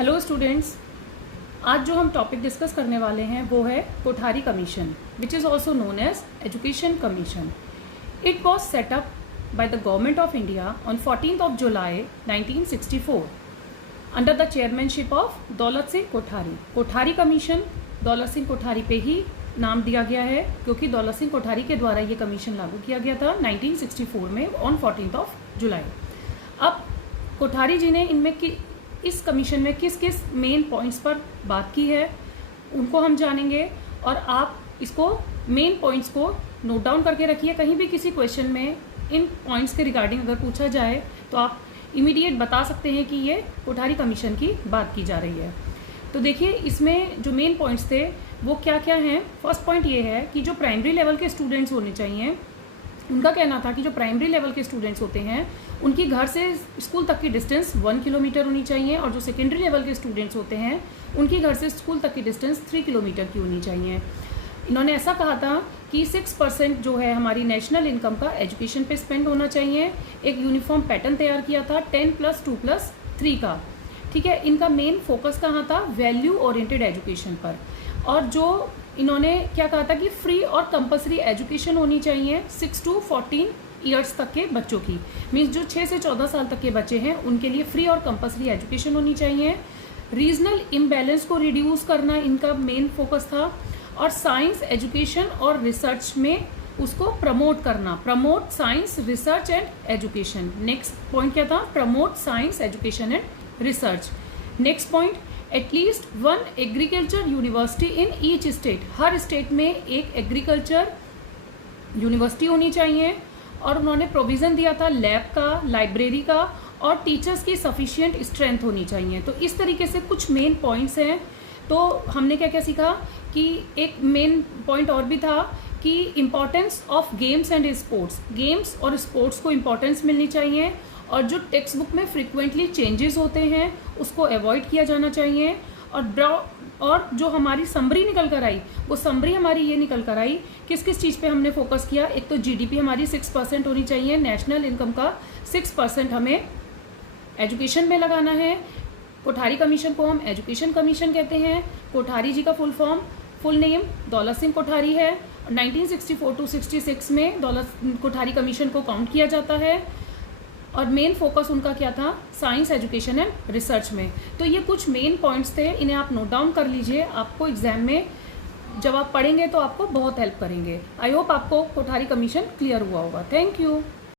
Hello students, आज जो हम टॉपिक डिस्कस करने वाले हैं वो है Kothari commission, which is also known as education commission. It was set up by the Government of India on 14th of July 1964 under the chairmanship of Daulat Singh Kothari. Kothari commission Daulat Singh Kothari पे ही नाम दिया गया है क्योंकि दौलत सिंह कोठारी के द्वारा ये कमीशन लागू किया गया था 1964 में ऑन 14th ऑफ जुलाई. अब कोठारी जी ने इनमें इस कमीशन में किस किस मेन पॉइंट्स पर बात की है उनको हम जानेंगे और आप इसको मेन पॉइंट्स को नोट डाउन करके रखिए. कहीं भी किसी क्वेश्चन में इन पॉइंट्स के रिगार्डिंग अगर पूछा जाए तो आप इमीडिएट बता सकते हैं कि ये कोठारी कमीशन की बात की जा रही है. तो देखिए इसमें जो मेन पॉइंट्स थे वो क्या क्या हैं. फर्स्ट पॉइंट ये है कि जो प्राइमरी लेवल के स्टूडेंट्स होने चाहिए, उनका कहना था कि जो प्राइमरी लेवल के स्टूडेंट्स होते हैं उनकी घर से स्कूल तक की डिस्टेंस 1 किलोमीटर होनी चाहिए और जो सेकेंडरी लेवल के स्टूडेंट्स होते हैं उनकी घर से स्कूल तक की डिस्टेंस 3 किलोमीटर की होनी चाहिए. इन्होंने ऐसा कहा था कि 6% जो है हमारी नेशनल इनकम का एजुकेशन पे स्पेंड होना चाहिए. एक यूनिफॉर्म पैटर्न तैयार किया था 10+2+3 का. ठीक है, इनका मेन फोकस कहाँ था? वैल्यू ओरिएंटेड एजुकेशन पर. और जो इन्होंने क्या कहा था कि फ्री और कंपलसरी एजुकेशन होनी चाहिए 6 to 14 ईयर्स तक के बच्चों की. मीन्स जो 6 से 14 साल तक के बच्चे हैं उनके लिए फ्री और कंपलसरी एजुकेशन होनी चाहिए. रीजनल इम्बैलेंस को रिड्यूस करना इनका मेन फोकस था. और साइंस एजुकेशन और रिसर्च में उसको प्रमोट करना. Promote science research and education. Next point क्या था? Promote science education and research. Next point, at least 1 agriculture university in each state. Her state में एक एग्रीकल्चर यूनिवर्सिटी होनी चाहिए. और उन्होंने प्रोविज़न दिया था लैब का, लाइब्रेरी का और टीचर्स की सफिशिएंट स्ट्रेंथ होनी चाहिए. तो इस तरीके से कुछ मेन पॉइंट्स हैं. तो हमने क्या क्या सीखा कि एक मेन पॉइंट और भी था कि importance of games and sports. Games और स्पोर्ट्स को इम्पॉर्टेंस मिलनी चाहिए और जो टेक्स्ट बुक में फ्रिक्वेंटली चेंजेस होते हैं उसको अवॉइड किया जाना चाहिए. और जो हमारी समरी निकल कर आई वो समरी हमारी ये निकल कर आई किस किस चीज़ पे हमने फोकस किया. एक तो जीडीपी हमारी 6% होनी चाहिए. नेशनल इनकम का 6% हमें एजुकेशन में लगाना है. कोठारी कमीशन को हम एजुकेशन कमीशन कहते हैं. कोठारी जी का फुल नेम दौलत सिंह कोठारी है. 1964 to 66 में दौलत कोठारी कमीशन को काउंट किया जाता है. और मेन फोकस उनका क्या था? साइंस एजुकेशन एंड रिसर्च में. तो ये कुछ मेन पॉइंट्स थे, इन्हें आप नोट डाउन कर लीजिए. आपको एग्जाम में जब आप पढ़ेंगे तो आपको बहुत हेल्प करेंगे. आई होप आपको कोठारी कमीशन क्लियर हुआ होगा. Thank you.